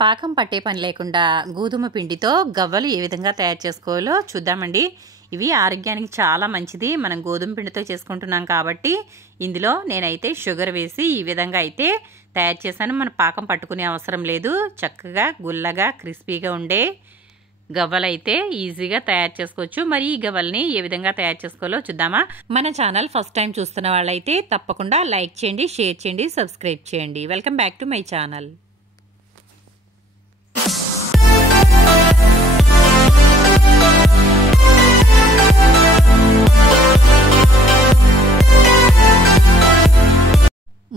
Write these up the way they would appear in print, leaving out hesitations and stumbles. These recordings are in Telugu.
పాకం పట్టే పని లేకుండా గోధుమ పిండితో గవ్వలు ఏ విధంగా తయారు చేసుకోవాలో చూద్దామండి. ఇవి ఆరోగ్యానికి చాలా మంచిది. మనం గోధుమ పిండితో చేసుకుంటున్నాం కాబట్టి ఇందులో నేనైతే షుగర్ వేసి ఈ విధంగా అయితే తయారు చేశాను. మన పాకం పట్టుకునే అవసరం లేదు. చక్కగా గుల్లగా క్రిస్పీగా ఉండే గవ్వలు అయితే ఈజీగా తయారు చేసుకోవచ్చు. మరి ఈ గవ్వల్ని ఏ విధంగా తయారు చేసుకోవాలో చూద్దామా. మన ఛానల్ ఫస్ట్ టైం చూస్తున్న వాళ్ళైతే తప్పకుండా లైక్ చేయండి, షేర్ చేయండి, సబ్స్క్రైబ్ చేయండి. Welcome back to my channel.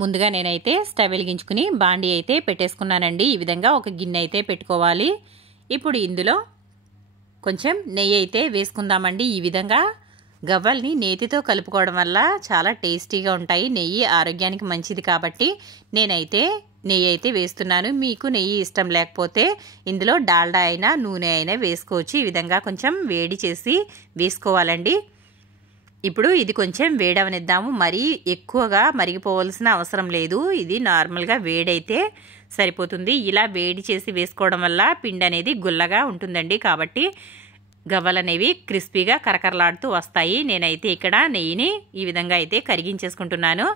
ముందుగా నేనైతే స్టవ్ వెలిగించుకుని బాండీ అయితే పెట్టేసుకున్నానండి. ఈ విధంగా ఒక గిన్నె అయితే పెట్టుకోవాలి. ఇప్పుడు ఇందులో కొంచెం నెయ్యి అయితే వేసుకుందామండి. ఈ విధంగా గవ్వల్ని నేతితో కలుపుకోవడం వల్ల చాలా టేస్టీగా ఉంటాయి. నెయ్యి ఆరోగ్యానికి మంచిది కాబట్టి నేనైతే నెయ్యి అయితే వేస్తున్నాను. మీకు నెయ్యి ఇష్టం లేకపోతే ఇందులో డాల్డా అయినా నూనె అయినా వేసుకోవచ్చు. ఈ విధంగా కొంచెం వేడి చేసి వేసుకోవాలండి. ఇప్పుడు ఇది కొంచెం వేడవనిద్దాము. మరీ ఎక్కువగా మరిగిపోవాల్సిన అవసరం లేదు. ఇది నార్మల్గా వేడైతే సరిపోతుంది. ఇలా వేడి చేసి వేసుకోవడం వల్ల పిండి అనేది గుల్లగా ఉంటుందండి. కాబట్టి గవ్వలు అనేవి క్రిస్పీగా కరకరలాడుతూ వస్తాయి. నేనైతే ఇక్కడ నెయ్యిని ఈ విధంగా అయితే కరిగించేసుకుంటున్నాను.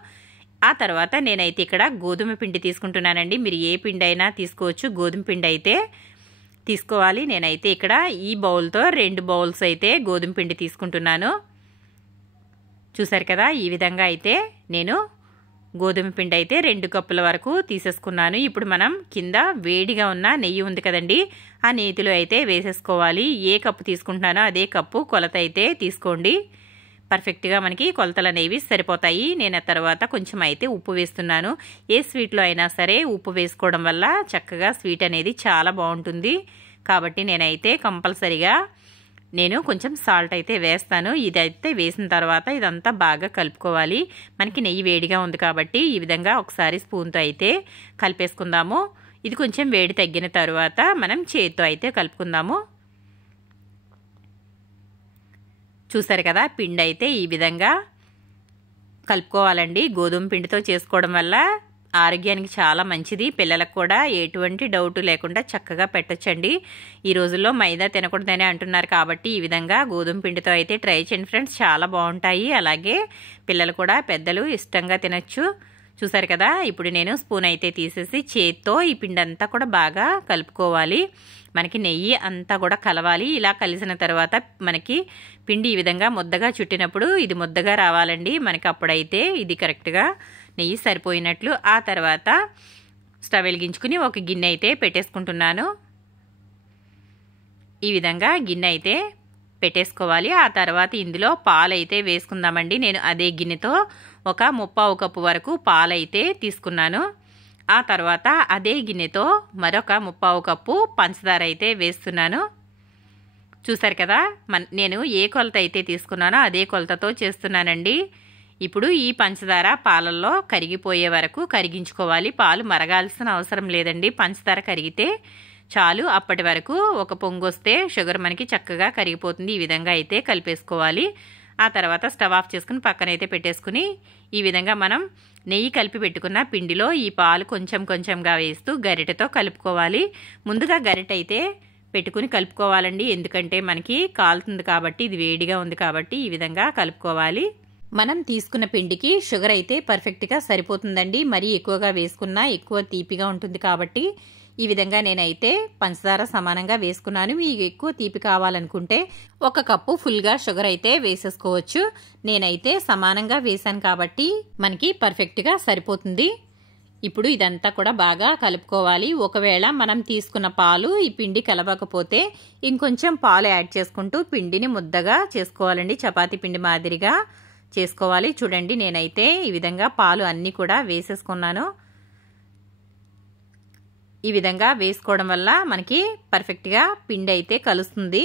ఆ తర్వాత నేనైతే ఇక్కడ గోధుమ పిండి తీసుకుంటున్నానండి. మీరు ఏ పిండి అయినా తీసుకోవచ్చు. గోధుమ పిండి అయితే తీసుకోవాలి. నేనైతే ఇక్కడ ఈ బౌల్తో 2 బౌల్స్ అయితే గోధుమ పిండి తీసుకుంటున్నాను. చూసారు కదా, ఈ విధంగా అయితే నేను గోధుమ పిండి అయితే 2 కప్పుల వరకు తీసేసుకున్నాను. ఇప్పుడు మనం కింద వేడిగా ఉన్న నెయ్యి ఉంది కదండి, ఆ నేతిలో అయితే వేసేసుకోవాలి. ఏ కప్పు తీసుకుంటున్నానో అదే కప్పు కొలత అయితే తీసుకోండి. పర్ఫెక్ట్గా మనకి కొలతలు అనేవి సరిపోతాయి. నేను ఆ తర్వాత కొంచెం అయితే ఉప్పు వేస్తున్నాను. ఏ స్వీట్లో అయినా సరే ఉప్పు వేసుకోవడం వల్ల చక్కగా స్వీట్ అనేది చాలా బాగుంటుంది. కాబట్టి నేనైతే కంపల్సరిగా కొంచెం సాల్ట్ అయితే వేస్తాను. ఇదైతే వేసిన తర్వాత ఇదంతా బాగా కలుపుకోవాలి. మనకి నెయ్యి వేడిగా ఉంది కాబట్టి ఈ విధంగా ఒకసారి స్పూన్తో అయితే కలిపేసుకుందాము. ఇది కొంచెం వేడి తగ్గిన తర్వాత మనం చేతితో అయితే కలుపుకుందాము. చూసారు కదా, పిండి అయితే ఈ విధంగా కలుపుకోవాలండి. గోధుమ పిండితో చేసుకోవడం వల్ల ఆరోగ్యానికి చాలా మంచిది. పిల్లలకు కూడా ఎటువంటి డౌట్ లేకుండా చక్కగా పెట్టొచ్చండి. ఈ రోజుల్లో మైదా తినకూడదని అంటున్నారు కాబట్టి ఈ విధంగా గోధుమ పిండితో అయితే ట్రై చేయండి ఫ్రెండ్స్. చాలా బాగుంటాయి. అలాగే పిల్లలు కూడా పెద్దలు ఇష్టంగా తినచ్చు. చూసారు కదా, ఇప్పుడు నేను స్పూన్ అయితే తీసేసి చేత్తో ఈ పిండి అంతా కూడా బాగా కలుపుకోవాలి. మనకి నెయ్యి అంతా కూడా కలవాలి. ఇలా కలిసిన తర్వాత మనకి పిండి ఈ విధంగా ముద్దగా చుట్టినప్పుడు ఇది ముద్దగా రావాలండి. మనకి అప్పుడైతే ఇది కరెక్ట్గా నెయ్యి సరిపోయినట్లు. ఆ తర్వాత స్టవ్ వెలిగించుకుని ఒక గిన్నె అయితే పెట్టేసుకుంటున్నాను. ఈ విధంగా గిన్నె అయితే పెట్టేసుకోవాలి. ఆ తర్వాత ఇందులో పాలు అయితే వేసుకుందామండి. నేను అదే గిన్నెతో ఒక 1/4 కప్పు వరకు పాలు అయితే తీసుకున్నాను. ఆ తర్వాత అదే గిన్నెతో మరొక 1/4 కప్పు పంచదార అయితే వేస్తున్నాను. చూసారు కదా, నేను ఏ కొలత అయితే తీసుకున్నానో అదే కొలతతో చేస్తున్నానండి. ఇప్పుడు ఈ పంచదార పాలల్లో కరిగిపోయే వరకు కరిగించుకోవాలి. పాలు మరగాల్సిన అవసరం లేదండి. పంచదార కరిగితే చాలు. అప్పటి వరకు ఒక పొంగు వస్తే షుగర్ మనకి చక్కగా కరిగిపోతుంది. ఈ విధంగా అయితే కలిపేసుకోవాలి. ఆ తర్వాత స్టవ్ ఆఫ్ చేసుకుని పక్కనైతే పెట్టేసుకుని ఈ విధంగా మనం నెయ్యి కలిపి పెట్టుకున్న పిండిలో ఈ పాలు కొంచెం కొంచెంగా వేస్తూ గరిటెతో కలుపుకోవాలి. ముందుగా గరిటె అయితే పెట్టుకుని కలుపుకోవాలండి. ఎందుకంటే మనకి కాలుతుంది కాబట్టి, ఇది వేడిగా ఉంది కాబట్టి ఈ విధంగా కలుపుకోవాలి. మనం తీసుకున్న పిండికి షుగర్ అయితే పర్ఫెక్ట్గా సరిపోతుందండి. మరీ ఎక్కువగా వేసుకున్నా ఎక్కువ తీపిగా ఉంటుంది కాబట్టి ఈ విధంగా నేనైతే పంచదార సమానంగా వేసుకున్నాను. మీకు ఎక్కువ తీపి కావాలనుకుంటే 1 కప్పు ఫుల్గా షుగర్ అయితే వేసేసుకోవచ్చు. నేనైతే సమానంగా వేసాను కాబట్టి మనకి పర్ఫెక్ట్గా సరిపోతుంది. ఇప్పుడు ఇదంతా కూడా బాగా కలుపుకోవాలి. ఒకవేళ మనం తీసుకున్న పాలు ఈ పిండి కలవకపోతే ఇంకొంచెం పాలు యాడ్ చేసుకుంటూ పిండిని ముద్దగా చేసుకోవాలండి. చపాతీ పిండి మాదిరిగా చేసుకోవాలి. చూడండి, నేనైతే ఈ విధంగా పాలు అన్నీ కూడా వేసేసుకున్నాను. ఈ విధంగా వేసుకోవడం వల్ల మనకి పర్ఫెక్ట్గా పిండి అయితే కలుస్తుంది.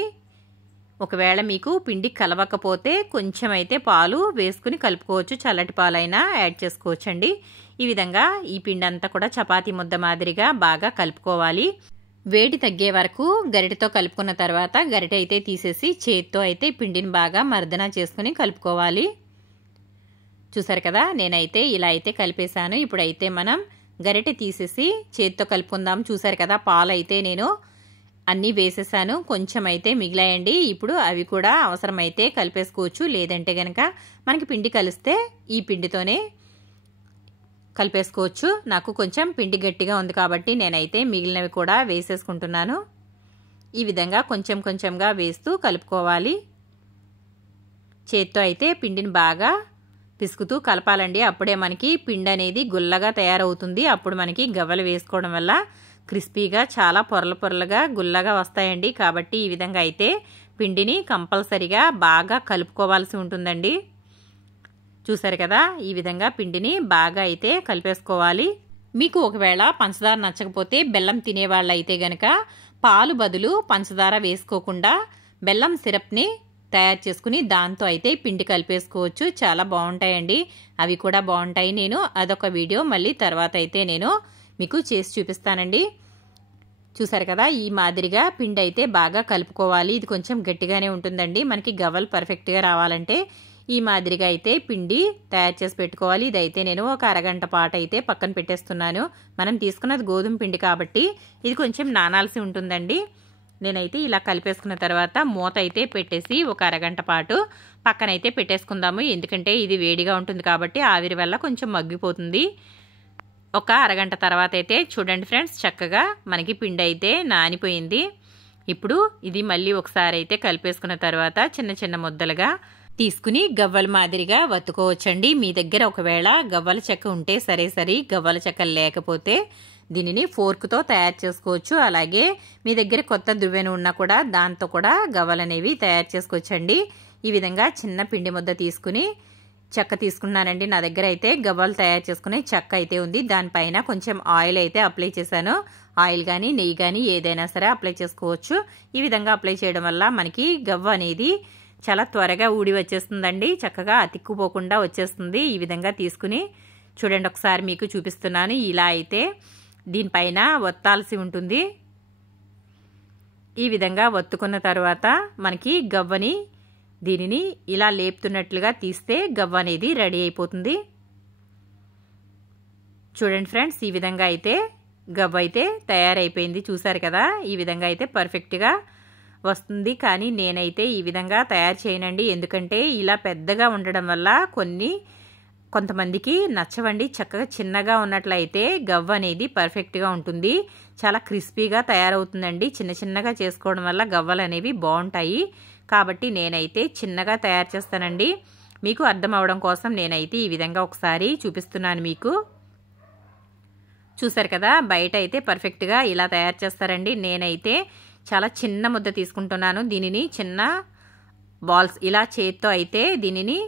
ఒకవేళ మీకు పిండి కలవకపోతే కొంచెం అయితే పాలు వేసుకుని కలుపుకోవచ్చు. చల్లటి పాలైనా యాడ్ చేసుకోవచ్చండి. ఈ విధంగా ఈ పిండి అంతా కూడా చపాతీ ముద్ద మాదిరిగా బాగా కలుపుకోవాలి. వేడి తగ్గే వరకు గరిటెతో కలుపుకున్న తర్వాత గరిటె అయితే తీసేసి చేత్తో అయితే పిండిని బాగా మర్దన చేసుకుని కలుపుకోవాలి. చూసారు కదా, నేనైతే ఇలా అయితే కలిపేశాను. ఇప్పుడైతే మనం గరిటె తీసేసి చేతితో కలుపుకుందాం. చూసారు కదా పాలు అయితే నేను అన్నీ వేసేసాను, కొంచెం అయితే మిగిలాయండి. ఇప్పుడు అవి కూడా అవసరమైతే కలిపేసుకోవచ్చు, లేదంటే కనుక మనకి పిండి కలిస్తే ఈ పిండితోనే కలిపేసుకోవచ్చు. నాకు కొంచెం పిండి గట్టిగా ఉంది కాబట్టి నేనైతే మిగిలినవి కూడా వేసేసుకుంటున్నాను. ఈ విధంగా కొంచెం కొంచెంగా వేస్తూ కలుపుకోవాలి. చేత్తో అయితే పిండిని బాగా పిసుకుతూ కలపాలండి. అప్పుడే మనకి పిండి అనేది గుల్లగా తయారవుతుంది. అప్పుడు మనకి గవ్వలు వేసుకోవడం వల్ల క్రిస్పీగా చాలా పొరలు పొరలుగా గుల్లగా వస్తాయండి. కాబట్టి ఈ విధంగా అయితే పిండిని కంపల్సరిగా బాగా కలుపుకోవాల్సి ఉంటుందండి. చూసారు కదా, ఈ విధంగా పిండిని బాగా అయితే కలిపేసుకోవాలి. మీకు ఒకవేళ పంచదార నచ్చకపోతే బెల్లం తినేవాళ్ళు అయితే గనక పాలు బదులు పంచదార వేసుకోకుండా బెల్లం సిరప్ని తయారు చేసుకుని దాంతో అయితే పిండి కలిపేసుకోవచ్చు. చాలా బాగుంటాయండి, అవి కూడా బాగుంటాయి. నేను అదొక వీడియో మళ్ళీ తర్వాత అయితే నేను మీకు చేసి చూపిస్తానండి. చూసారు కదా, ఈ మాదిరిగా పిండి అయితే బాగా కలుపుకోవాలి. ఇది కొంచెం గట్టిగానే ఉంటుందండి. మనకి గవ్వలు పర్ఫెక్ట్గా రావాలంటే ఈ మాదిరిగా అయితే పిండి తయారు చేసి పెట్టుకోవాలి. ఇదైతే నేను ఒక అరగంట పాటు అయితే పక్కన పెట్టేస్తున్నాను. మనం తీసుకున్నది గోధుమ పిండి కాబట్టి ఇది కొంచెం నానాల్సి ఉంటుందండి. నేనైతే ఇలా కలిపేసుకున్న తర్వాత మూత అయితే పెట్టేసి ఒక అరగంట పాటు పక్కనైతే పెట్టేసుకుందాము. ఎందుకంటే ఇది వేడిగా ఉంటుంది కాబట్టి ఆవిరి వల్ల కొంచెం మగ్గిపోతుంది. ఒక అరగంట తర్వాత అయితే చూడండి ఫ్రెండ్స్, చక్కగా మనకి పిండి అయితే నానిపోయింది. ఇప్పుడు ఇది మళ్ళీ ఒకసారి అయితే కలిపేసుకున్న తర్వాత చిన్న చిన్న ముద్దలుగా తీసుకుని గవ్వల మాదిరిగా వత్తుకోవచ్చండి. మీ దగ్గర ఒకవేళ గవ్వల చెక్క ఉంటే సరే, గవ్వల చెక్క లేకపోతే దీనిని ఫోర్క్తో తయారు చేసుకోవచ్చు. అలాగే మీ దగ్గర కొత్త దువ్వెన ఉన్నా కూడా దాంతో కూడా గవ్వలు అనేవి తయారు చేసుకోవచ్చండి. ఈ విధంగా చిన్న పిండి ముద్ద తీసుకుని చెక్క తీసుకున్నానండి. నా దగ్గర అయితే గవ్వలు తయారు చేసుకునే చెక్క అయితే ఉంది. దానిపైన కొంచెం ఆయిల్ అయితే అప్లై చేశాను. ఆయిల్ కానీ నెయ్యి కానీ ఏదైనా సరే అప్లై చేసుకోవచ్చు. ఈ విధంగా అప్లై చేయడం వల్ల మనకి గవ్వ అనేది చాలా త్వరగా ఊడి వచ్చేస్తుందండి. చక్కగా అతిక్కుపోకుండా వచ్చేస్తుంది. ఈ విధంగా తీసుకుని చూడండి, ఒకసారి మీకు చూపిస్తున్నాను. ఇలా అయితే దీనిపైన ఒత్తాల్సి ఉంటుంది. ఈ విధంగా ఒత్తుకున్న తర్వాత మనకి గవ్వని దీనిని ఇలా లేపుతున్నట్లుగా తీస్తే గవ్వ అనేది రెడీ అయిపోతుంది. చూడండి ఫ్రెండ్స్, ఈ విధంగా అయితే గవ్వ అయితే తయారైపోయింది. చూసారు కదా, ఈ విధంగా అయితే పర్ఫెక్ట్గా వస్తుంది. కానీ నేనైతే ఈ విధంగా తయారు చేయనండి. ఎందుకంటే ఇలా పెద్దగా ఉండడం వల్ల కొంతమందికి నచ్చవండి. చక్కగా చిన్నగా ఉన్నట్లయితే గవ్వ అనేది పర్ఫెక్ట్గా ఉంటుంది, చాలా క్రిస్పీగా తయారవుతుందండి. చిన్న చిన్నగా చేసుకోవడం వల్ల గవ్వలు అనేవి బాగుంటాయి. కాబట్టి నేనైతే చిన్నగా తయారు చేస్తానండి. మీకు అర్థం అవడం కోసం నేనైతే ఈ విధంగా ఒకసారి చూపిస్తున్నాను మీకు. చూసారు కదా, బయట అయితే పర్ఫెక్ట్గా ఇలా తయారు చేస్తారండి. నేనైతే చాలా చిన్న ముద్ద తీసుకుంటున్నాను. దీనిని చిన్న బాల్స్ ఇలా చేత్తో అయితే దీనిని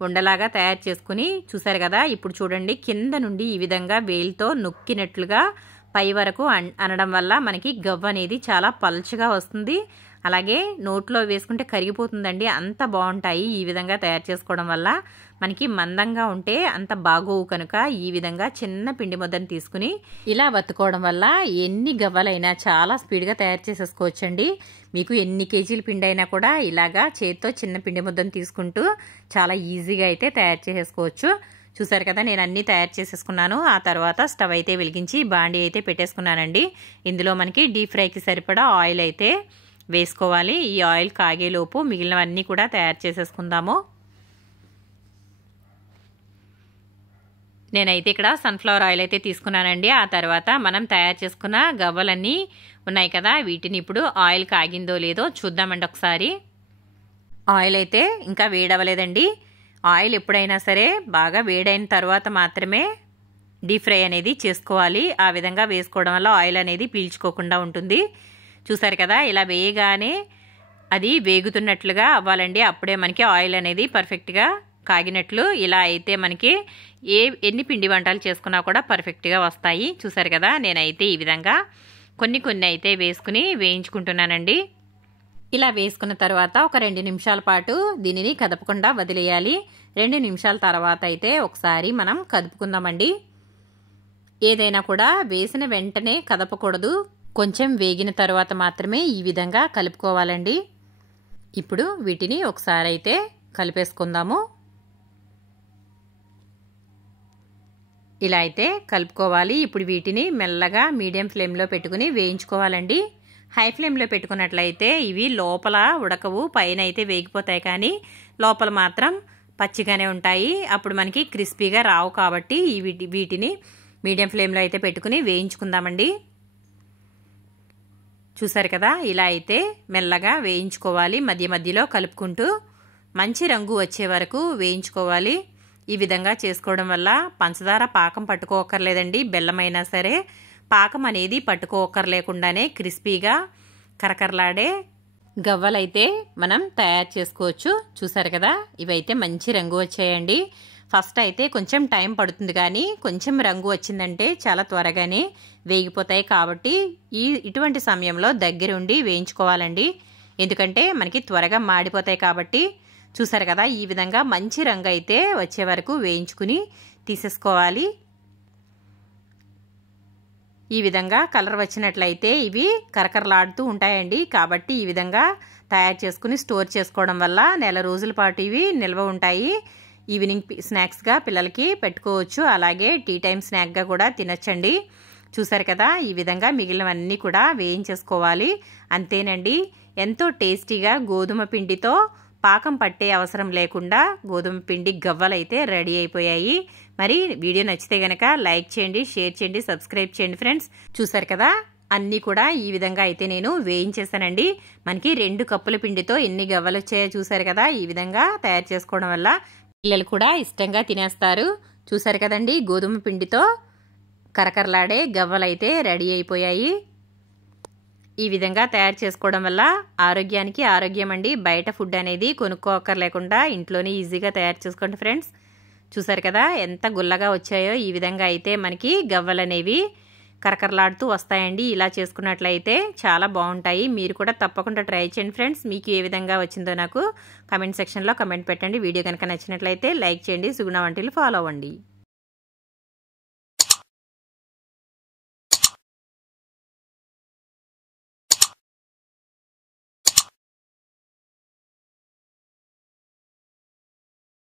ఉండలాగా తయారు చేసుకుని చూసారు కదా. ఇప్పుడు చూడండి, కింద నుండి ఈ విధంగా వేలితో నొక్కినట్లుగా పై వరకు అనడం వల్ల మనకి గవ్వ అనేది చాలా పల్చగా వస్తుంది. అలాగే నోట్లో వేసుకుంటే కరిగిపోతుందండి, అంత బాగుంటాయి. ఈ విధంగా తయారు చేసుకోవడం వల్ల మనకి మందంగా ఉంటే అంత బాగోవు. కనుక ఈ విధంగా చిన్న పిండి ముద్దను తీసుకుని ఇలా వత్తుకోవడం వల్ల ఎన్ని గవ్వలైనా చాలా స్పీడ్గా తయారు చేసేసుకోవచ్చండి. మీకు ఎన్ని కేజీల పిండి అయినా కూడా ఇలాగా చేత్తో చిన్న పిండి ముద్దను తీసుకుంటూ చాలా ఈజీగా అయితే తయారు చేసేసుకోవచ్చు. చూసారు కదా, నేను అన్నీ తయారు చేసేసుకున్నాను. ఆ తర్వాత స్టవ్ అయితే వెలిగించి బాండీ అయితే పెట్టేసుకున్నానండి. ఇందులో మనకి డీప్ ఫ్రైకి సరిపడా ఆయిల్ అయితే వేసుకోవాలి. ఈ ఆయిల్ కాగేలోపు మిగిలినవన్నీ కూడా తయారు చేసేసుకుందాము. నేనైతే ఇక్కడ సన్ఫ్లవర్ ఆయిల్ అయితే తీసుకున్నానండి. ఆ తర్వాత మనం తయారు చేసుకున్న గవ్వలన్నీ ఉన్నాయి కదా, వీటిని ఇప్పుడు ఆయిల్ కాగిందో లేదో చూద్దామండి ఒకసారి. ఆయిల్ అయితే ఇంకా వేడవలేదండి. ఆయిల్ ఎప్పుడైనా సరే బాగా వేడైన తర్వాత మాత్రమే డీప్ ఫ్రై అనేది చేసుకోవాలి. ఆ విధంగా వేసుకోవడం వల్ల ఆయిల్ అనేది పీల్చుకోకుండా ఉంటుంది. చూసారు కదా, ఇలా వేయగానే అది వేగుతున్నట్లుగా అవ్వాలండి. అప్పుడే మనకి ఆయిల్ అనేది పర్ఫెక్ట్గా కాగినట్లు. ఇలా అయితే మనకి ఎన్ని పిండి వంటలు చేసుకున్నా కూడా పర్ఫెక్ట్గా వస్తాయి. చూసారు కదా, నేనైతే ఈ విధంగా కొన్ని అయితే వేసుకుని వేయించుకుంటున్నానండి. ఇలా వేసుకున్న తర్వాత ఒక 2 నిమిషాల పాటు దీనిని కదపకుండా వదిలేయాలి. 2 నిమిషాల తర్వాత అయితే ఒకసారి మనం కదుపుకుందామండి. ఏదైనా కూడా వేసిన వెంటనే కదపకూడదు, కొంచెం వేగిన తర్వాత మాత్రమే ఈ విధంగా కలుపుకోవాలండి. ఇప్పుడు వీటిని ఒకసారి అయితే కలిపేసుకుందాము. ఇలా అయితే కలుపుకోవాలి. ఇప్పుడు వీటిని మెల్లగా మీడియం ఫ్లేమ్లో పెట్టుకుని వేయించుకోవాలండి. హై ఫ్లేమ్లో పెట్టుకున్నట్లయితే ఇవి లోపల ఉడకవు, పైన అయితే వేగిపోతాయి, కానీ లోపల మాత్రం పచ్చిగానే ఉంటాయి. అప్పుడు మనకి క్రిస్పీగా రావు. కాబట్టి వీటిని మీడియం ఫ్లేమ్లో అయితే పెట్టుకుని వేయించుకుందామండి. చూసారు కదా, ఇలా అయితే మెల్లగా వేయించుకోవాలి. మధ్య మధ్యలో కలుపుకుంటూ మంచి రంగు వచ్చే వరకు వేయించుకోవాలి. ఈ విధంగా చేసుకోవడం వల్ల పంచదార పాకం పట్టుకోకర్లేదండి. బెల్లమైనా సరే పాకం అనేది పట్టుకోకర్లేకుండానే క్రిస్పీగా కరకరలాడే గవ్వలైతే మనం తయారు చేసుకోవచ్చు. చూసారు కదా, ఇవైతే మంచి రంగు వచ్చాయండి. ఫస్ట్ అయితే కొంచెం టైం పడుతుంది, కానీ కొంచెం రంగు వచ్చిందంటే చాలా త్వరగానే వేగిపోతాయి. కాబట్టి ఇటువంటి సమయంలో దగ్గరుండి వేయించుకోవాలండి. ఎందుకంటే మనకి త్వరగా మాడిపోతాయి. కాబట్టి చూసారు కదా, ఈ విధంగా మంచి రంగు అయితే వచ్చే వరకు వేయించుకుని తీసేసుకోవాలి. ఈ విధంగా కలర్ వచ్చినట్లయితే ఇవి కరకరలాడుతూ ఉంటాయండి. కాబట్టి ఈ విధంగా తయారు చేసుకుని స్టోర్ చేసుకోవడం వల్ల నెల రోజుల పాటు ఇవి నిల్వ ఉంటాయి. ఈవినింగ్ స్నాక్స్గా పిల్లలకి పెట్టుకోవచ్చు. అలాగే టీ టైం స్నాక్గా కూడా తినచ్చండి. చూసారు కదా, ఈ విధంగా మిగిలినవన్నీ కూడా వేయించేసుకోవాలి. అంతేనండి, ఎంతో టేస్టీగా గోధుమ పిండితో పాకం పట్టే అవసరం లేకుండా గోధుమ పిండి గవ్వలైతే రెడీ అయిపోయాయి. మరి వీడియో నచ్చితే గనక లైక్ చేయండి, షేర్ చేయండి, సబ్స్క్రైబ్ చేయండి ఫ్రెండ్స్. చూసారు కదా, అన్నీ కూడా ఈ విధంగా అయితే నేను వేయించేసానండి. మనకి 2 కప్పుల పిండితో ఎన్ని గవ్వలు వచ్చాయో చూసారు కదా. ఈ విధంగా తయారు చేసుకోవడం వల్ల పిల్లలు కూడా ఇష్టంగా తినేస్తారు. చూసారు కదండి, గోధుమ పిండితో కరకరలాడే గవ్వలైతే రెడీ అయిపోయాయి. ఈ విధంగా తయారు చేసుకోవడం వల్ల ఆరోగ్యానికి ఆరోగ్యం అండి. బయట ఫుడ్ అనేది కొనుక్కోకర్లేకుండా ఇంట్లోనే ఈజీగా తయారు చేసుకోండి ఫ్రెండ్స్. చూసారు కదా, ఎంత గుల్లగా వచ్చాయో. ఈ విధంగా అయితే మనకి గవ్వలు అనేవి కరకరలాడుతూ వస్తాయండి. ఇలా చేసుకున్నట్లయితే చాలా బాగుంటాయి. మీరు కూడా తప్పకుండా ట్రై చేయండి ఫ్రెండ్స్. మీకు ఏ విధంగా వచ్చిందో నాకు కమెంట్ సెక్షన్లో కమెంట్ పెట్టండి. వీడియో కనుక నచ్చినట్లయితే లైక్ చేయండి. సుగుణ వంటలు ఫాలో అవ్వండి.